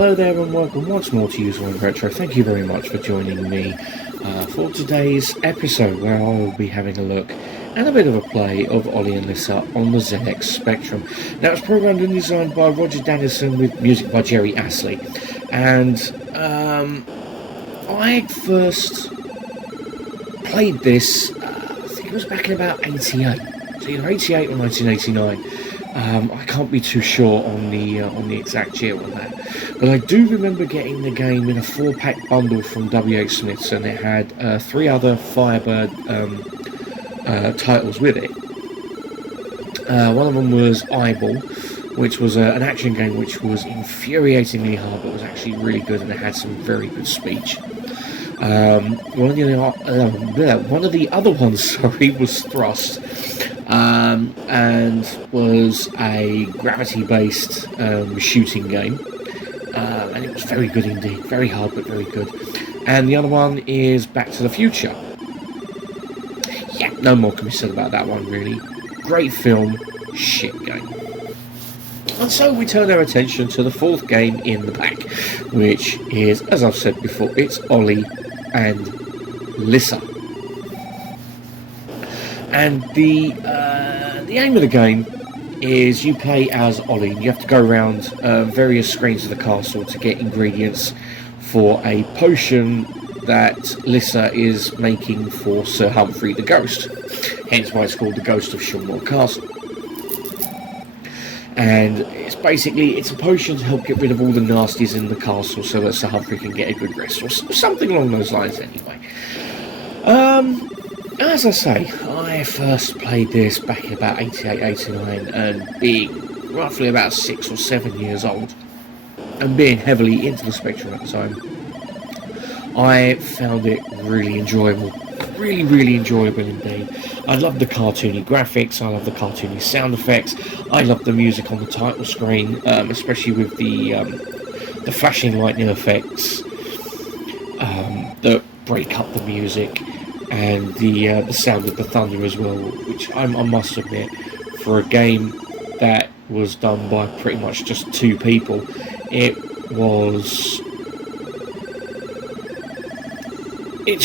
Hello there and welcome once more to User on Retro. Thank you very much for joining me for today's episode, where I will be having a look and a bit of a play of Olli and Lissa on the ZX Spectrum. Now, it's programmed and designed by Roger Danielson with music by Jerry Astley, and I first played this, I think it was back in about 88, so either 88 or 1989. I can't be too sure on the exact year on that, but I do remember getting the game in a 4-pack bundle from WH Smith's, and it had 3 other Firebird titles with it. One of them was Eyeball, which was an action game which was infuriatingly hard, but was actually really good, and it had some very good speech. One of the other ones, was Thrust. And was a gravity-based shooting game, and it was very good indeed, very hard but very good. And the other one is Back to the Future. Yeah, no more can be said about that one, really. Great film, shit game. And so we turn our attention to the 4th game in the pack, which is, as I've said before, it's Olli and Lissa. And the aim of the game is you play as Olli, and you have to go around various screens of the castle to get ingredients for a potion that Lissa is making for Sir Humphrey the Ghost, hence why it's called the Ghost of Shilmoore Castle. And it's a potion to help get rid of all the nasties in the castle so that Sir Humphrey can get a good rest, or something along those lines anyway. As I say, I first played this back in about 88, 89, and being roughly about 6 or 7 years old, and being heavily into the Spectrum at the time, I found it really enjoyable. Really, really enjoyable indeed. I love the cartoony graphics, I love the cartoony sound effects, I love the music on the title screen, especially with the flashing lightning effects that break up the music, and the sound of the thunder as well, which I must admit, for a game that was done by pretty much just 2 people, it's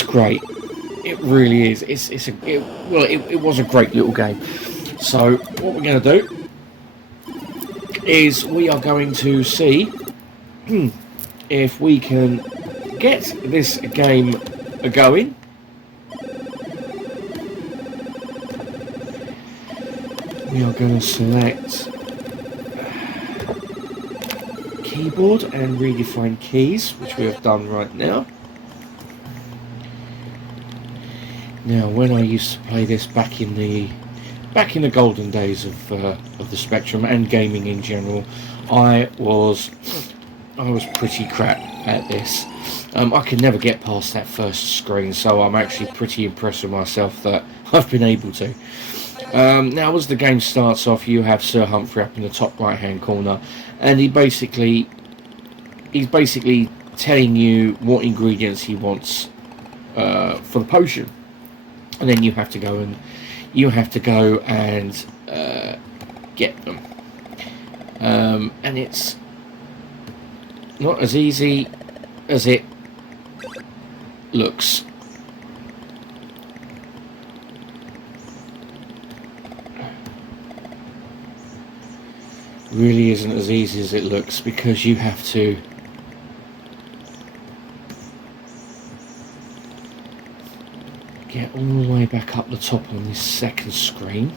great. It really is. It was a great little game. So what we're going to do is we are going to see if we can get this game going. We are going to select keyboard and redefine keys, which we have done right now. Now, when I used to play this back in the golden days of the Spectrum and gaming in general, I was pretty crap at this. I could never get past that first screen, so I'm actually pretty impressed with myself that I've been able to. Now, as the game starts off, you have Sir Humphrey up in the top right hand corner, and he's basically telling you what ingredients he wants for the potion, and then you have to go and get them. And it's not as easy as it looks. Really isn't as easy as it looks, because you have to get all the way back up the top on this second screen,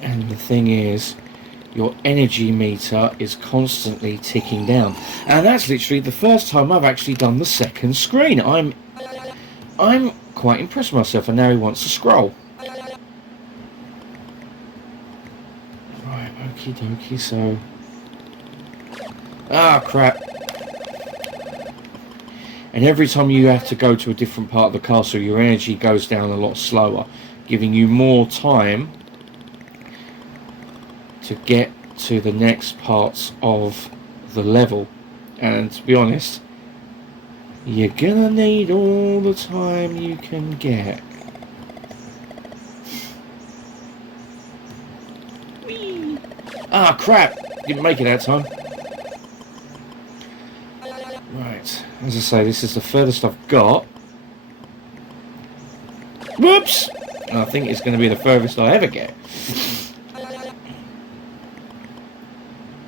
and the thing is, your energy meter is constantly ticking down, and that's literally the first time I've actually done the second screen. I'm quite impressed with myself, and now he wants to scroll. Okie dokie, so... Ah, crap. And every time you have to go to a different part of the castle, your energy goes down a lot slower, giving you more time to get to the next parts of the level. And to be honest, you're gonna need all the time you can get. Ah, crap! Didn't make it that time. Right, as I say, this is the furthest I've got. Whoops! I think it's going to be the furthest I'll ever get.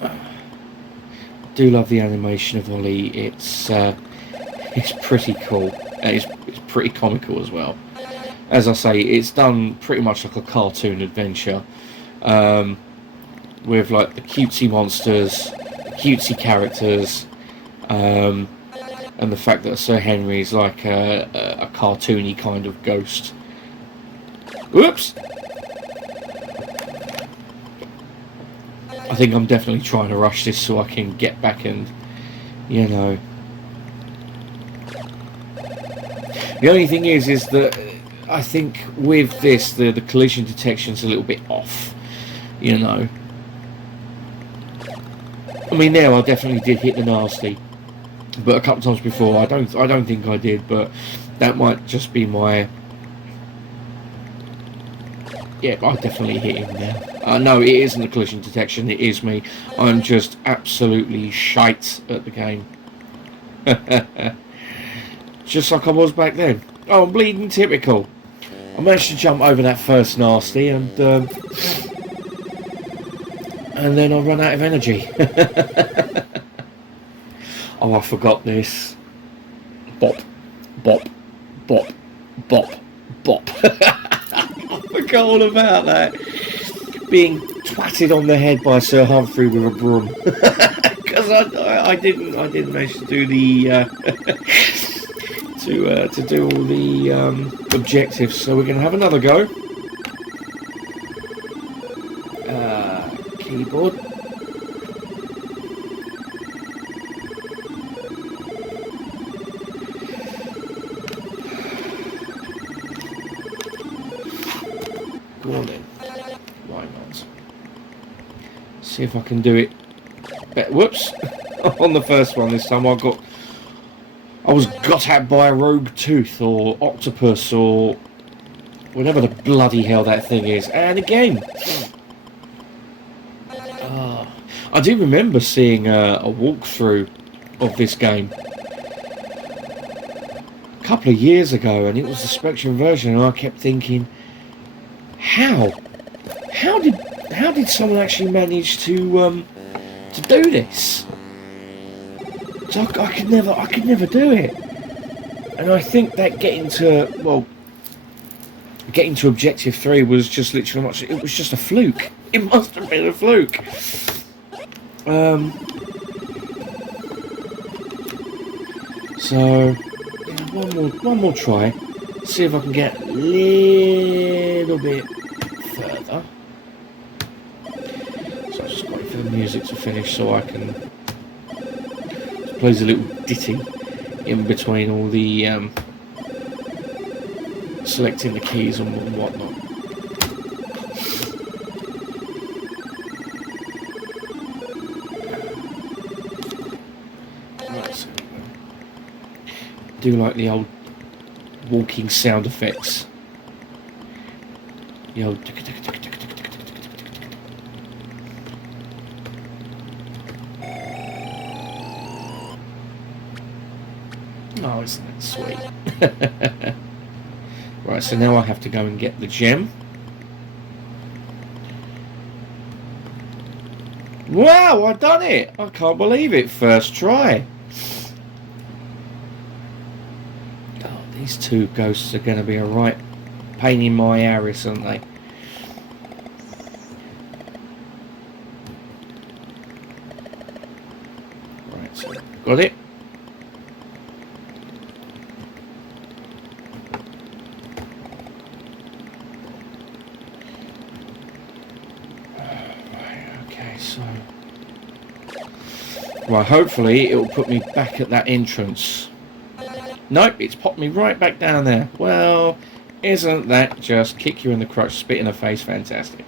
I do love the animation of Olli. It's pretty cool. It's pretty comical as well. As I say, it's done pretty much like a cartoon adventure, with like the cutesy monsters, the cutesy characters, and the fact that Sir Henry's like a cartoony kind of ghost. Whoops! I think I'm definitely trying to rush this so I can get back and, you know. The only thing is that I think with this, the collision detection's a little bit off, you know. I mean, there I definitely did hit the nasty, but a couple times before I don't think I did, but that might just be my. Yeah, I definitely hit him there. No, it isn't the collision detection, it is me. I'm just absolutely shite at the game. Just like I was back then. Oh, I'm bleeding typical. I managed to jump over that first nasty and then I run out of energy. Oh, I forgot this. Bop, bop, bop, bop, bop. I forgot all about that. Being twatted on the head by Sir Humphrey with a broom. Because I didn't manage to do the to do all the objectives. So we're gonna have another go. Keyboard. Go on then. Why not? See if I can do it. Whoops! On the first one this time, I was got at by a rogue tooth or octopus or whatever the bloody hell that thing is. And again, I do remember seeing a walkthrough of this game a couple of years ago, and it was the Spectrum version, and I kept thinking, how did someone actually manage to do this? So I could never do it. And I think that getting to objective 3 was just literally it was just a fluke. It must have been a fluke. So yeah, one more try. See if I can get a little bit further. So I just wait for the music to finish so I can. It plays a little ditty in between all the selecting the keys and whatnot. Right, so do like the old walking sound effects. The old tick, tick, tick, tick, tick, tick, tick, tick, tick. Oh, isn't that sweet? Right, so now I have to go and get the gem. Wow, I've done it! I can't believe it. First try. Oh, these two ghosts are going to be a right pain in my arse, aren't they? Right, so got it. Right, hopefully it will put me back at that entrance. Nope, it's popped me right back down there. Well, isn't that just kick you in the crotch, spit in the face, fantastic.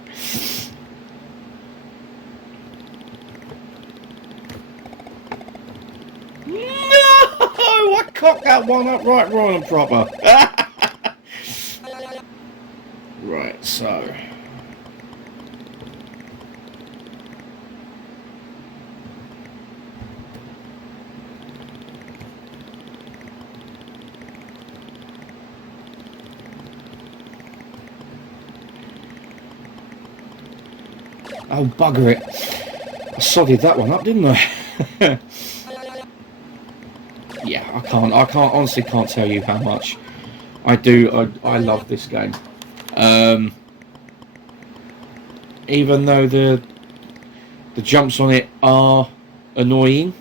No! I cocked that one up right royal and proper. Right, so Oh, bugger it. I sodded that one up, didn't I? Yeah, I honestly can't tell you how much I love this game. Even though the jumps on it are annoying,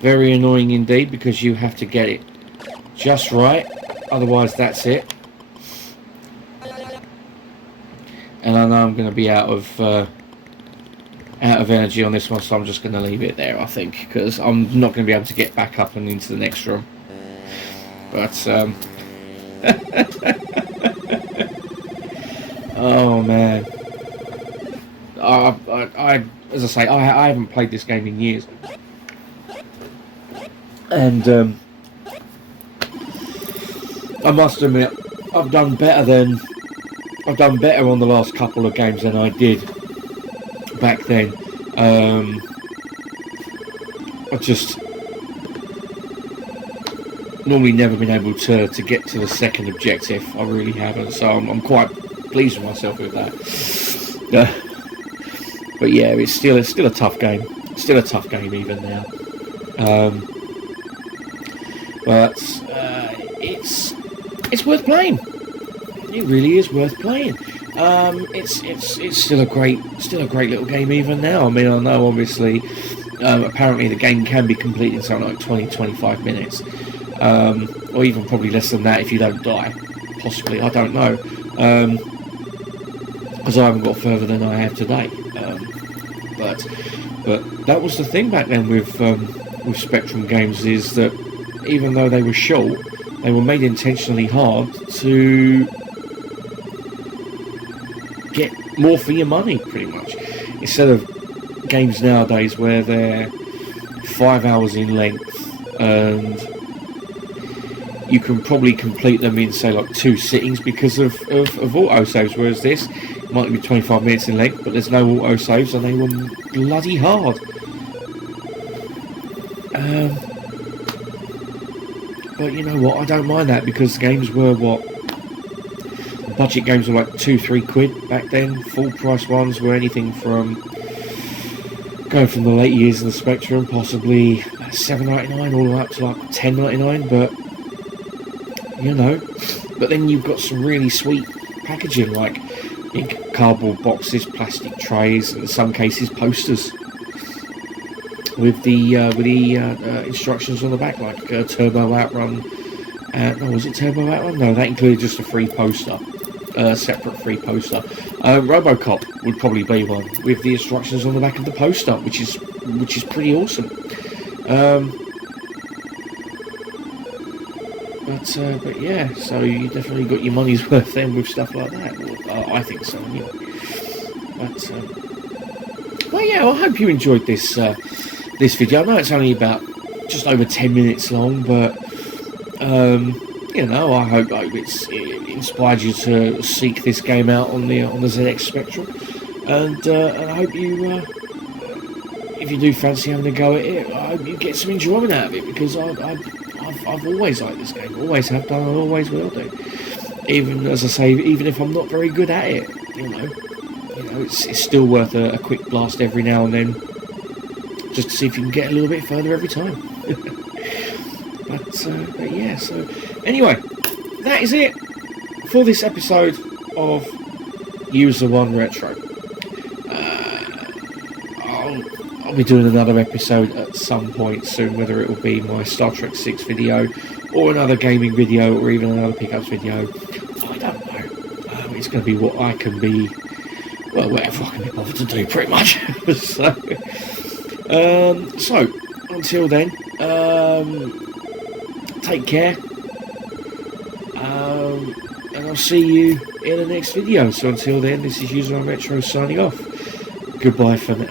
very annoying indeed, because you have to get it just right, otherwise that's it. And I know I'm going to be out of energy on this one, so I'm just going to leave it there, I think, because I'm not going to be able to get back up and into the next room. But oh man, I as I say, I haven't played this game in years, and I must admit I've done better on the last couple of games than I did back then. I just normally never been able to get to the second objective. I really haven't, so I'm quite pleased with myself with that. But yeah, it's still a tough game. Still a tough game even now. But it's worth playing. It really is worth playing. It's still a great little game even now. I mean, I know obviously, apparently the game can be completed in something like 20-25 minutes, or even probably less than that if you don't die. Possibly, I don't know, because I haven't got further than I have today. But that was the thing back then with Spectrum games, is that even though they were short, they were made intentionally hard to get more for your money, pretty much. Instead of games nowadays where they're 5 hours in length and you can probably complete them in, say, like 2 sittings because of auto-saves, whereas this might be 25 minutes in length, but there's no auto-saves and they were bloody hard. But you know what, I don't mind that, because games were budget games were like 2-3 quid back then. Full price ones were anything from going from the late years of the Spectrum, possibly $7.99 all the way up to like $10.99. But you know, but then you've got some really sweet packaging, like in cardboard boxes, plastic trays, and in some cases posters with the instructions on the back, like Turbo Outrun. Was it Turbo Outrun? No, that included just a free poster. Separate free poster. Robocop would probably be one with the instructions on the back of the poster, which is pretty awesome. But yeah, so you definitely got your money's worth then with stuff like that. I think so anyway. Well, yeah, I hope you enjoyed this video. I know it's only about just over 10 minutes long, but you know, I hope it inspired you to seek this game out on the ZX Spectrum, and I hope you, if you do fancy having a go at it, I hope you get some enjoyment out of it, because I've always liked this game, always have done, and always will do. Even, as I say, even if I'm not very good at it, you know, it's still worth a quick blast every now and then, just to see if you can get a little bit further every time. But yeah, so anyway, that is it for this episode of User One Retro. I'll be doing another episode at some point soon, whether it will be my Star Trek 6 video, or another gaming video, or even another pickups video. I don't know. It's going to be what I can be, well, whatever I can be bothered to do, pretty much. So until then, take care, and I'll see you in the next video. So until then, this is User One Retro signing off. Goodbye for now.